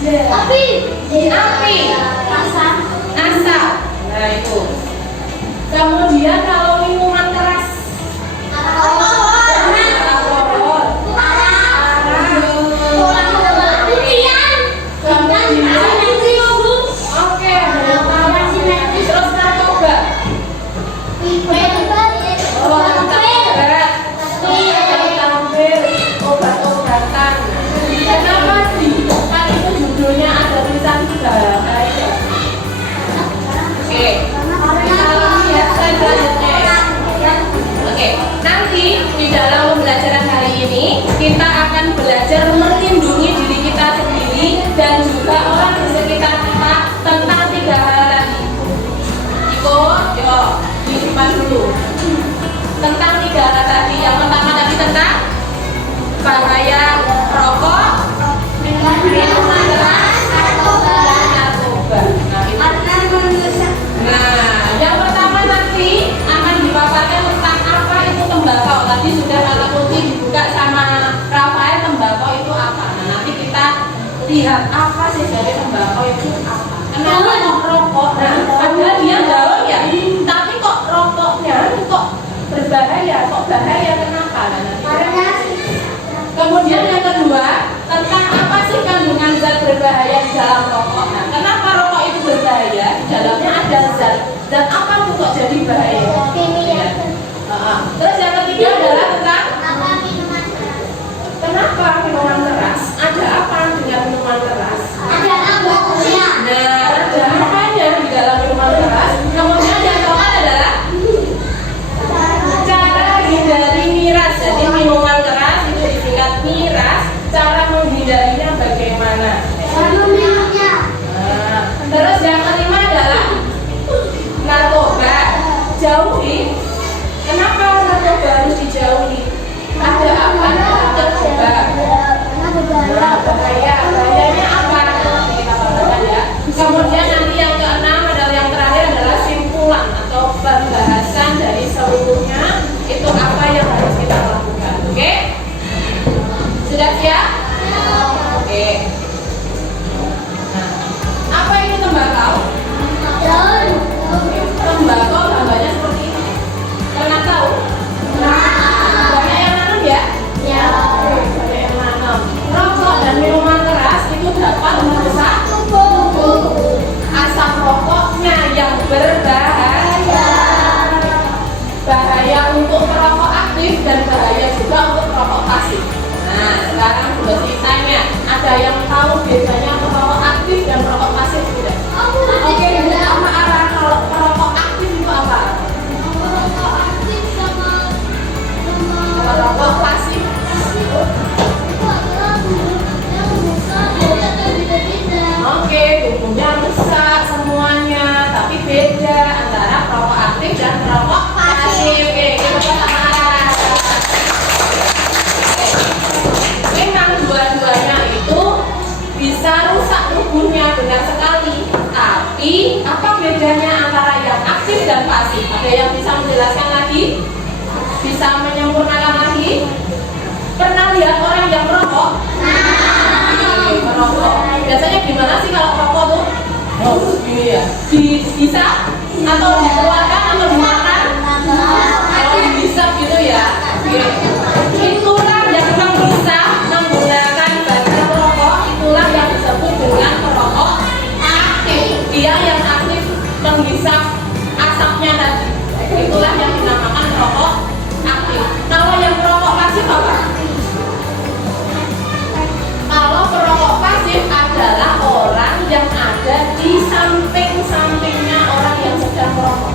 Api. Api. Asap. Asap. Nah itu. Kemudian kalau minuman keras. Alkohol. Alkohol. Oke, terus narkoba. Obat-obatan. Kenapa sih? Kan itu judulnya ada tulisan bahaya. Oke, kita lihat selanjutnya ya. Oke, nanti di dalam pembelajaran hari ini kita akan belajar melindungi diri kita sendiri dan juga orang di sekitar kita tentang 3 hal tadi. Ikut, yuk, disimpan dulu. Tentang 3 hal tadi. Yang pertama tadi tentang bahaya rokok, minuman keras, narkoba. Nah, yang pertama nanti akan dipaparkan tentang apa itu tembakau. Tadi sudah kata kunci dibuka sama Rafael, tembakau itu apa. Nah, nanti kita lihat apa sih dari tembakau itu apa. Kenapa kok rokok? Nah, padahal dia daun ya, tapi kok rokoknya kok berbahaya? Kok bahaya? Kenapa? Nah, nanti kemudian yang kedua, tentang apa sih kandungan zat berbahaya di dalam rokok. Nah, kenapa rokok itu berbahaya? Di dalamnya ada zat. Dan apa tuh kok jadi bahaya? Terus yang ketiga adalah tentang kenapa minuman keras? Ada apa dengan minuman keras? Ada alkoholnya. Nah, ada apanya di dalam minuman keras? Kemudian yang keempat adalah cara hindari miras. Jadi minuman keras itu disingkat miras. Cara menghindarinya bagaimana? Minumnya. Nah, terus yang kelima adalah narkoba. Jauhi. Kenapa narkoba harus dijauhi? Ada apa dengan narkoba? Nah, bahayanya apa? Kita bacakan ya. Kemudian nanti yang keenam adalah yang terakhir adalah simpulan atau pembahasan dari seluruhnya itu apa yang harus kita lakukan. Oke? Sudah siap? Oke. Nah, apa itu tembakau? Tembakau gambarnya seperti ini. Pernah tahu? Banyak yang nanam ya? Banyak yang nanam. Rokok dan minuman keras itu dapat merusak tubuh. Asap rokoknya yang berbahaya. Bahaya untuk perokok aktif dan bahaya juga untuk perokok pasif. Nah, sekarang sudah selesainya. Ada yang tahu bedanya perokok aktif dan perokok pasif tidak? Oke, apa arah kalau perokok aktif itu apa? Perokok pasif. Oke, tubuhnya rusak semuanya, tapi beda antara perokok aktif dan perokok pasif. Oke, kita sama-sama. Memang dua-duanya itu bisa rusak tubuhnya, benar sekali. Tapi apa bedanya antara yang aktif dan pasif? Ada yang bisa menjelaskan lagi? Bisa menyempurnakan lagi? Pernah lihat orang yang merokok? Merokok. Biasanya gimana sih kalau merokok tuh? Oh, gini ya. Bisa? Atau dikeluarkan atau dimakan? Kalau bisa gitu ya. Itulah yang bisa menggunakan bahan rokok. Itulah yang disebut dengan perokok aktif. Dia yang aktif menghisap asapnya tadi. Itulah yang dinamakan perokok aktif. Kalau yang perokok pasif apa? Kalau perokok pasif adalah orang yang ada di samping-sampingnya orang yang sedang merokok.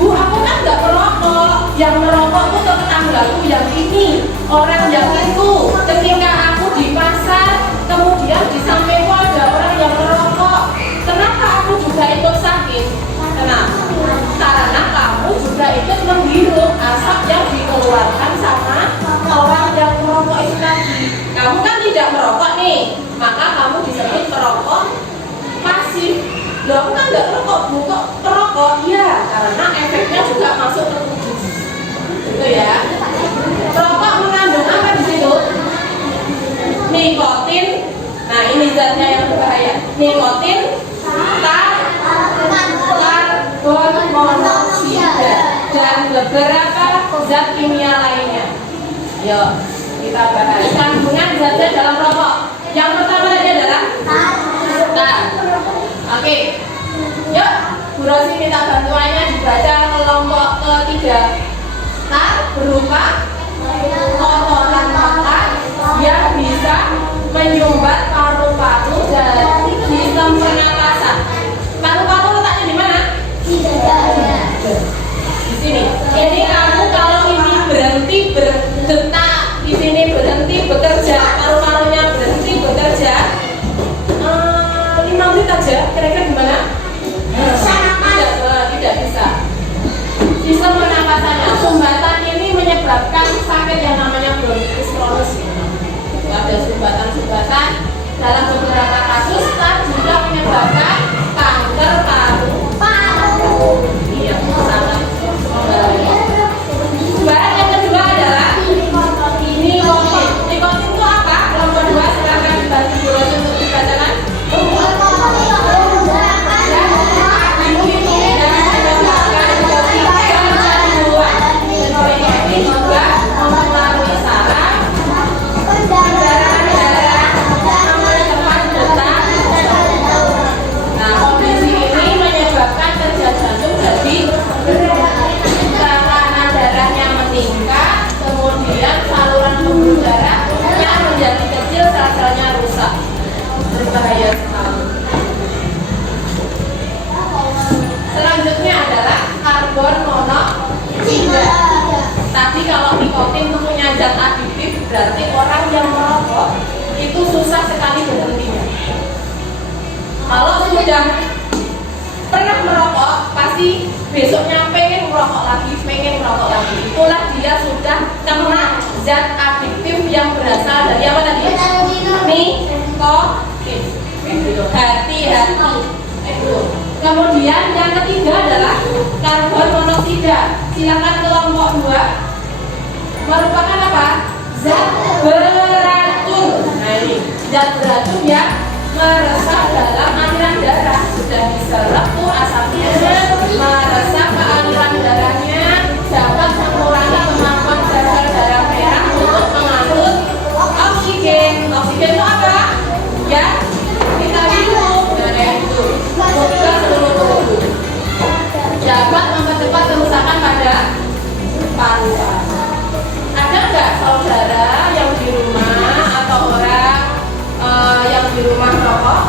Bu, aku kan nggak merokok. Yang merokok tuh tetanggaku yang ini, orang yang itu. Ketika aku di pasar, kemudian di sampingku ada orang yang merokok. Kenapa aku juga ikut sakit? Kenapa? Karena kamu juga ikut menghirup asap yang dikeluarkan sama orang yang merokok itu tadi. Kamu kan tidak merokok nih, maka kamu disebut perokok pasif. Loh, aku kan nggak merokok, Bu, kok perokok? Iya, karena efeknya juga masuk ke tubuh. Gitu ya. Rokok mengandung apa di situ? Nikotin, Nah, ini zatnya yang berbahaya. Nikotin, karbon monoksida, dan beberapa zat kimia lainnya. Yuk, kita bahas kandungan zatnya dalam rokok. Yang pertama tadi adalah tar. Oke. Yuk, Bu Rosi minta bantuannya dibaca kelompok ketiga. Tar berupa kotoran mata yang bisa menyumbat paru-paru dan sistem pernapasan. Paru-paru letaknya di mana? Di sini. Ini kamu kalau ini berhenti berdetak, di sini berhenti bekerja, paru-parunya berhenti bekerja 5 menit aja, kira-kira gimana? Tidak bisa. Sistem pernapasannya, sumbatan ini menyebabkan sakit yang namanya bronkitis kronis. Ada sumbatan-sumbatan. Dalam beberapa kasus juga menyebabkan kanker paru-paru. Iya, sangat berbahaya. Bahan yang kedua adalah nikotin. Nikotin itu apa? Kelompok 2 silakan dibantu Bu Rosi untuk dibacakan. Menjadi kecil, sel-selnya rusak, berbahaya sekali. Selanjutnya adalah karbon monoksida. Tadi kalau nikotin itu punya zat adiktif, berarti orang yang merokok itu susah sekali berhentinya. Kalau sudah pernah merokok, pasti besoknya pengen merokok lagi, pengen merokok lagi. Itulah dia sudah kena zat adiktif yang berasal dari apa tadi? Nikotin. Hati-hati. Kemudian yang ketiga adalah karbon monoksida. Silakan kelompok 2. Merupakan apa? Zat beracun. Nah ini zat beracun yang meresap dalam aliran darah. Sudah diserap tuh asapnya, meresap ke aliran darahnya, dapat mengurangi kemampuan sel-sel darah merah untuk mengangkut oksigen. Oksigen itu apa? Ya, kita hidup. Nah, itu ke seluruh tubuh. Dapat mempercepat kerusakan pada paru-paru. Ada nggak saudara yang di rumah atau orang yang di rumah merokok?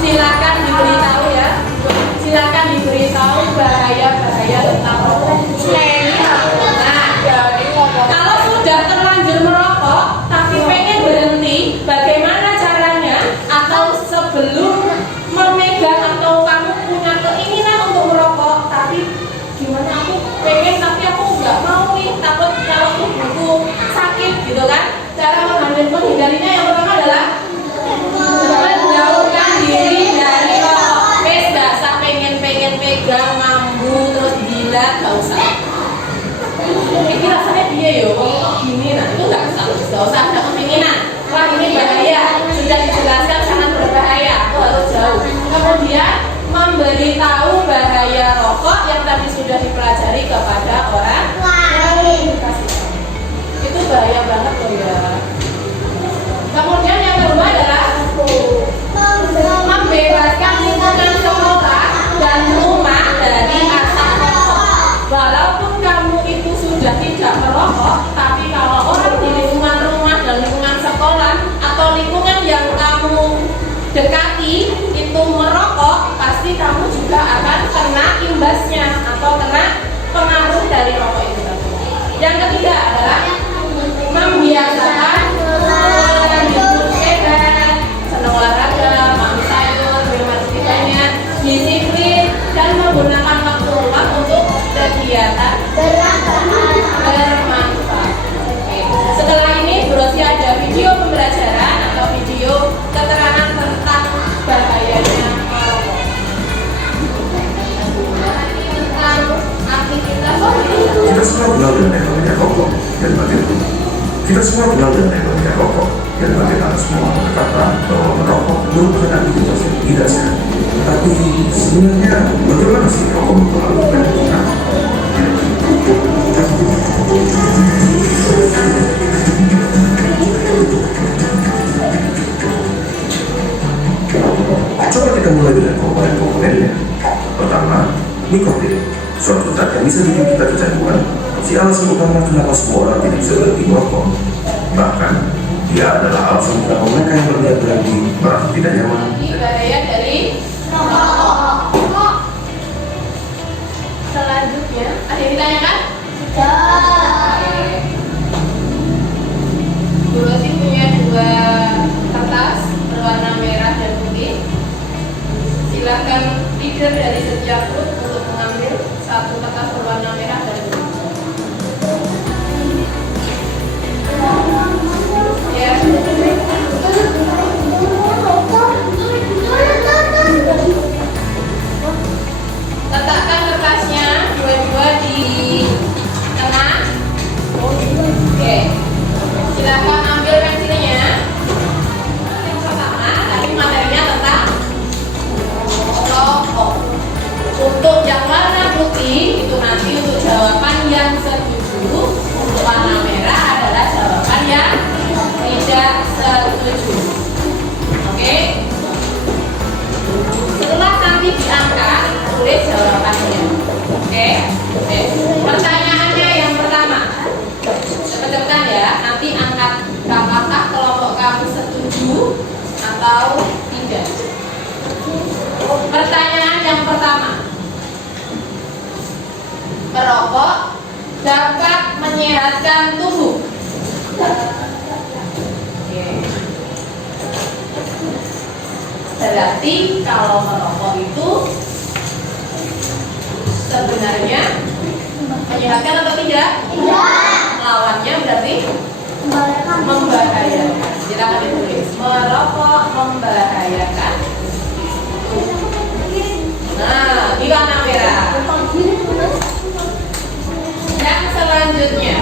Silakan diberitahu ya. Silakan diberitahu bahaya-bahaya tentang rokok. Nah, kalau sudah terlanjur merokok tapi pengen berhenti, bagaimana caranya? Atau sebelum memegang atau kamu punya keinginan untuk merokok, tapi gimana aku pengen tapi aku nggak mau nih, takut kalau tubuhku sakit gitu kan? Cara menghindarinya yang pertama adalah menjauhkan diri dari rokok. Gak usah pengen pegang, mambu, terus gila, gak usah. Ini rasanya dia yo, kok gini, nah itu gak usah ada keinginan. Wah ini bahaya, sudah dijelaskan sangat berbahaya, aku harus jauh. Kemudian memberitahu bahaya rokok yang tadi sudah dipelajari kepada orang lain. Itu bahaya banget loh ya. Kemudian yang kedua adalah membebaskan lingkungan sekolah dan rumah dari asap rokok. Walaupun kamu itu sudah tidak merokok, tapi kalau orang di lingkungan rumah dan lingkungan sekolah atau lingkungan yang kamu dekati itu merokok, pasti kamu juga akan kena imbasnya atau kena pengaruh dari rokok itu. Yang ketiga adalah membiasakan senang olahraga, makan sayur, minum sebagainya, disiplin dan menggunakan waktu luang untuk kegiatan bermanfaat. Setelah ini Bu Rosi ada video pembelajaran atau video keterangan tentang bahayanya merokok. Tentang aktivitas kenal dengan ekonomi rokok dan bagaimana kita semua kenal dengan ekonomi rokok dan bagaimana semua berkata bahwa merokok merupakan aktivitas yang tidak sehat. Tapi sebenarnya bagaimana sih rokok mempengaruhi badan kita? Coba kita mulai dengan komponen-komponennya. Pertama, nikotin, suatu zat yang bisa bikin kita kecanduan. Si alasan utama kenapa semua orang tidak bisa berhenti merokok. Bahkan, dia adalah alasan utama mereka yang berniat berhenti merasa tidak nyaman. Ini bahaya dari rokok. Selanjutnya, ada yang ditanyakan? Bu Rosi punya 2 kertas berwarna merah dan putih. Silakan leader dari setiap grup untuk mengambil 1 kertas berwarna merah dan putih. Ya. Letakkan kertasnya dua-dua di tengah. Oke. Silakan ambil pensilnya. Yang pertama, tadi materinya tentang rokok. Untuk yang warna putih itu nanti untuk jawaban yang setuju. Untuk warna merah adalah jawaban yang tidak setuju. Oke. Setelah nanti diangkat, tulis jawabannya. Oke. Pertanyaannya yang pertama. Cepet-cepetan ya. Nanti angkat apakah kelompok kamu setuju atau tidak. Pertanyaan yang pertama. Merokok dapat menyehatkan tubuh. Berarti kalau merokok itu sebenarnya menyehatkan atau tidak? Tidak. Lawannya berarti membahayakan. Silakan ditulis. Merokok membahayakan. Nah, di warna merah. Yang selanjutnya,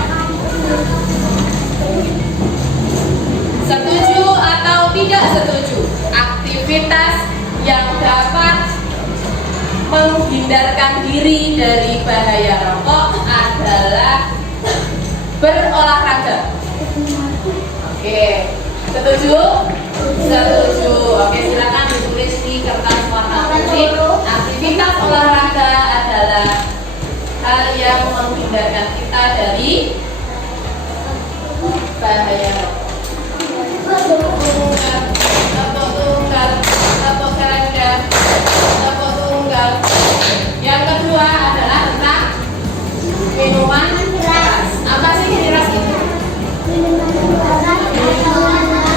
setuju atau tidak setuju? Aktivitas yang dapat menghindarkan diri dari bahaya rokok adalah berolahraga. Oke, setuju? Setuju. Oke, silakan ditulis di kertas warna putih. Aktivitas olahraga adalah hal yang menghindarkan kita dari bahaya rokok. Tepuk tunggal, tepuk ganda, tepuk tunggal. Yang kedua adalah tentang minuman keras. Apa sih miras itu?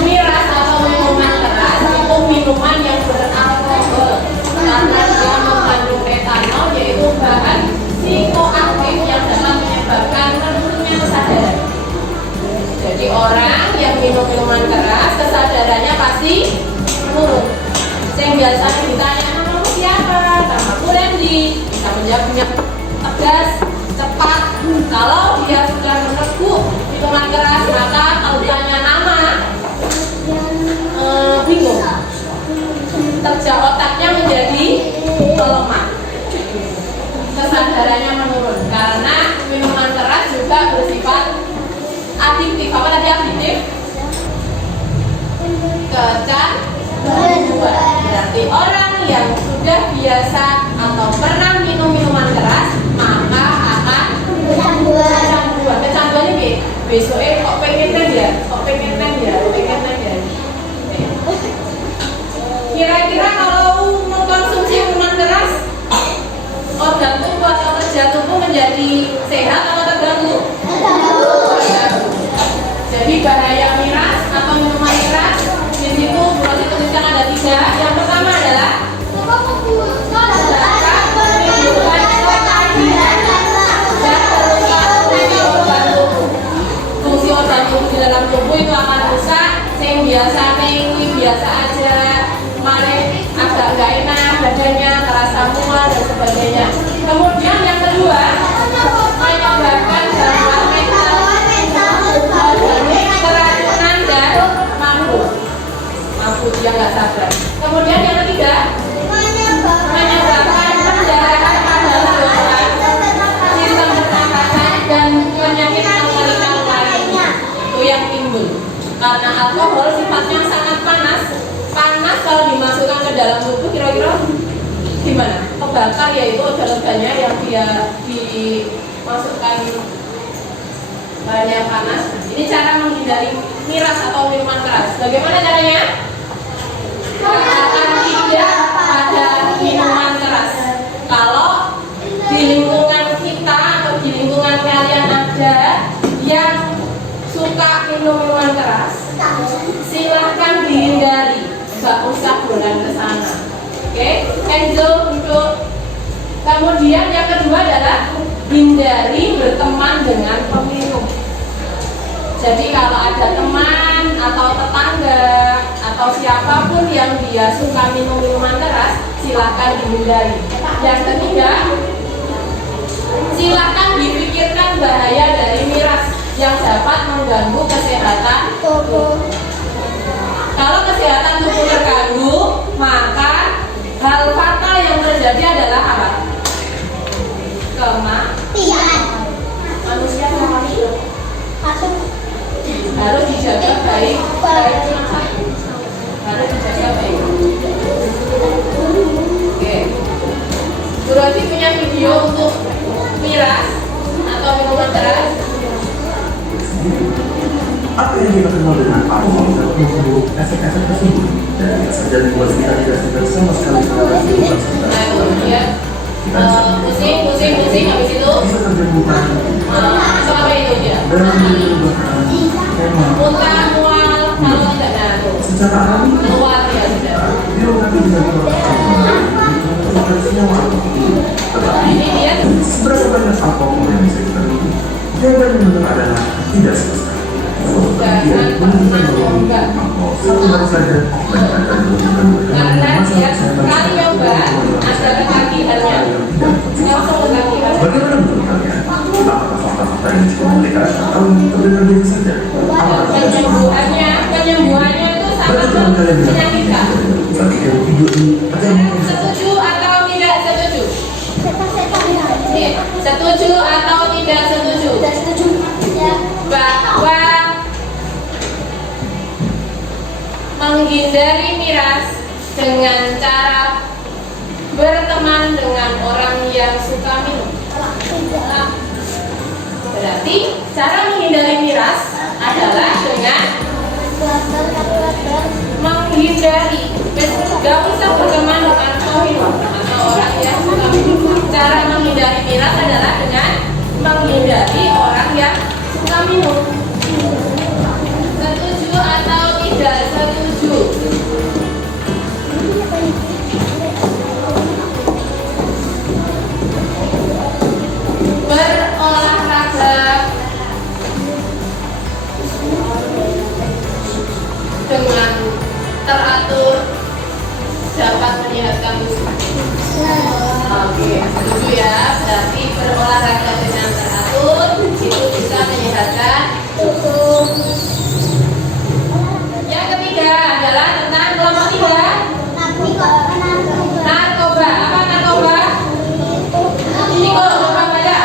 Miras atau minuman keras itu minuman yang beralkohol karena dia mengandung etanol, yaitu bahan psikoaktif yang dapat menyebabkan menurunnya kesadaran. Jadi orang yang minum minuman keras kesadarannya pasti menurun. Yang biasanya ditanya, namamu siapa? Namaku Randy. Bisa menjawabnya tegas, cepat. Kalau dia sudah meneguk minuman keras, maka kalau ditanya nama, bingung. Kerja otaknya menjadi melemah. Kesadarannya menurun karena minuman keras juga bersifat adiktif. Apa tadi adiktif? Kecanduan. Berarti orang yang sudah biasa atau pernah minum minuman keras maka akan kecanduan. Kecanduan ini besoknya kok pengen teh ya, kok pengen teh ya, pengen teh ya. Kira-kira kalau mengkonsumsi minuman keras, organ tubuh atau kerja tubuh menjadi sehat atau terganggu? Jadi bahaya miras atau minuman keras di situ Rosi tuliskan ada 3. Yang pertama adalah fungsi organ tubuh di dalam tubuh itu akan rusak. Yang biasa tinggi biasa aja, malah agak nggak enak badannya, terasa mual dan sebagainya. Kemudian yang kedua menyebabkan gangguan penyakit mengerikan lainnya itu yang timbul karena alkohol sifatnya sangat panas. Panas kalau dimasukkan ke dalam tubuh kira-kira gimana? Kebakar, yaitu organ-organnya yang dia dimasukkan banyak panas. Ini cara menghindari miras atau minuman keras. Bagaimana caranya? Katakan tidak pada minuman keras. Kalau di lingkungan kita atau di lingkungan kalian ada yang suka minum minuman keras, silahkan dihindari, nggak usah bulan ke sana. Oke, Angel untuk. Kemudian yang kedua adalah hindari berteman dengan peminum. Jadi kalau ada teman atau tetangga atau siapapun yang dia suka minum minuman keras, silakan dihindari. Yang ketiga, silakan dipikirkan bahaya dari miras yang dapat mengganggu kesehatan tubuh. Kalau kesehatan tubuh terganggu, maka hal fatal yang terjadi adalah apa? Kematian. Manusia mati. Harus dijaga baik. Harus dijaga baik. Oke. Bu Rosi punya video untuk miras atau minuman keras. Apa yang kita kenal dengan alkohol dapat membuat efek-efek tersebut dan bisa saja membuat kita tidak sadar sama sekali terhadap kehidupan sekitar. Pusing habis itu Bisa terjadi apa itu dia? dan menyebabkan Muntah, mual, kalau tidak nado. secara alami Keluar ya sudah. dilengkapi dengan beberapa senyawa alkohol. Tetapi Ini dia. seberapa banyak alkohol yang bisa kita minum? Jawabannya memang adalah tidak sama sekali. Jangan pernah nyoba. Satu hari saja banyak akan menunjukkan Karena dia sekali nyoba ada ketagihannya. Langsung ketagihan. Bagaimana menurut kalian? Apakah fakta-fakta ini cukup memberikan atau terdengar biasa saja? Penyembuhannya itu sangat menyakitkan. Bagikan video ini Setuju atau tidak setuju? Setuju atau tidak setuju? Bahwa menghindari miras dengan cara berteman dengan orang yang suka minum. Berarti cara menghindari miras adalah dengan menghindari, gak usah berteman dengan peminum atau orang yang suka minum. Cara menghindari miras adalah dengan menghindari orang yang suka minum. Setuju atau tidak setuju? Berolahraga dengan teratur dapat menyehatkan tubuh. Oke, setuju ya. Berarti berolahraga dengan teratur itu bisa menyehatkan tubuh. Yang ketiga adalah tentang kelompok 3. Narkoba. Apa narkoba? Niko, coba baca.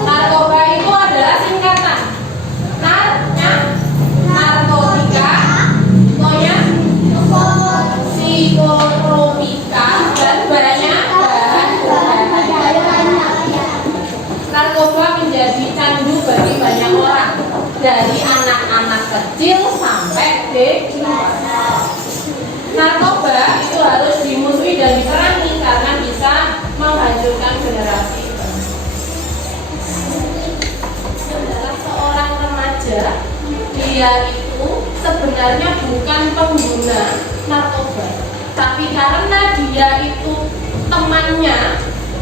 Narkoba itu adalah singkatan. Narkotika, tonya psikotropika, dan banyak bahan berbahaya. Narkoba menjadi candu bagi banyak orang, dari anak-anak kecil sampai dewasa. Narkoba itu harus dimusuhi dan diperangi karena bisa menghancurkan generasi. Adalah seorang remaja, dia itu sebenarnya bukan pengguna narkoba, tapi karena dia itu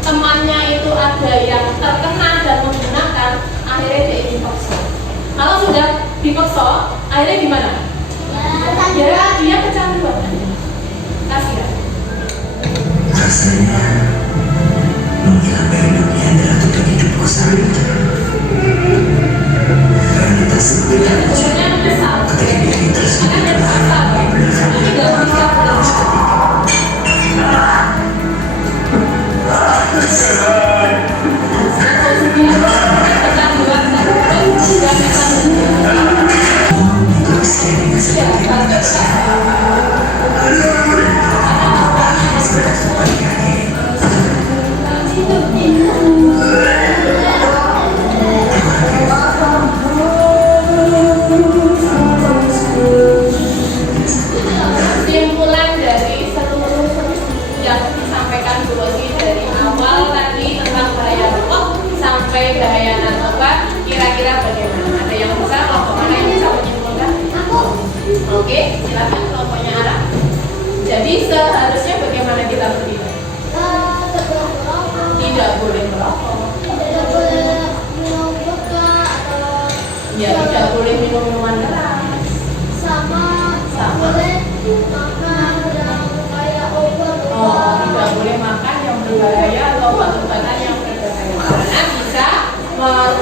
temannya itu ada yang terkena dan menggunakan, akhirnya dia dipaksa. Kalau sudah dipaksa, akhirnya gimana? Ya, dia kecanduan. Kasihan. Rasanya menghilang dari dunia adalah tujuan hidupku saat itu. Realitas sebenarnya Sebenarnya menyesal. ketika dia terus Makanya dipaksa. Tapi tidak bisa pulang.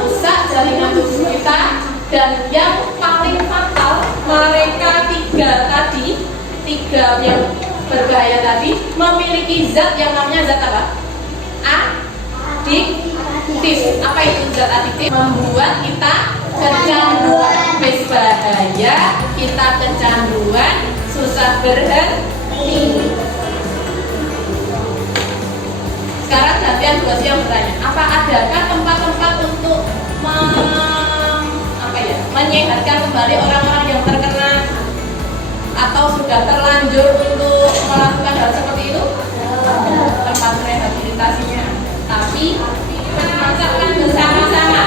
merusak jaringan tubuh kita. Dan yang paling fatal, mereka tiga yang berbahaya tadi memiliki zat yang namanya zat apa? Adiktif. Apa itu zat adiktif? Membuat kita kecanduan. Bahaya, kita kecanduan, susah berhenti. Sekarang gantian buat yang bertanya, apa adakah tempat-tempat untuk menyehatkan kembali orang-orang yang terkena atau sudah terlanjur untuk melakukan hal seperti itu? Tempat rehabilitasinya. Tapi kita rasakan bersama-sama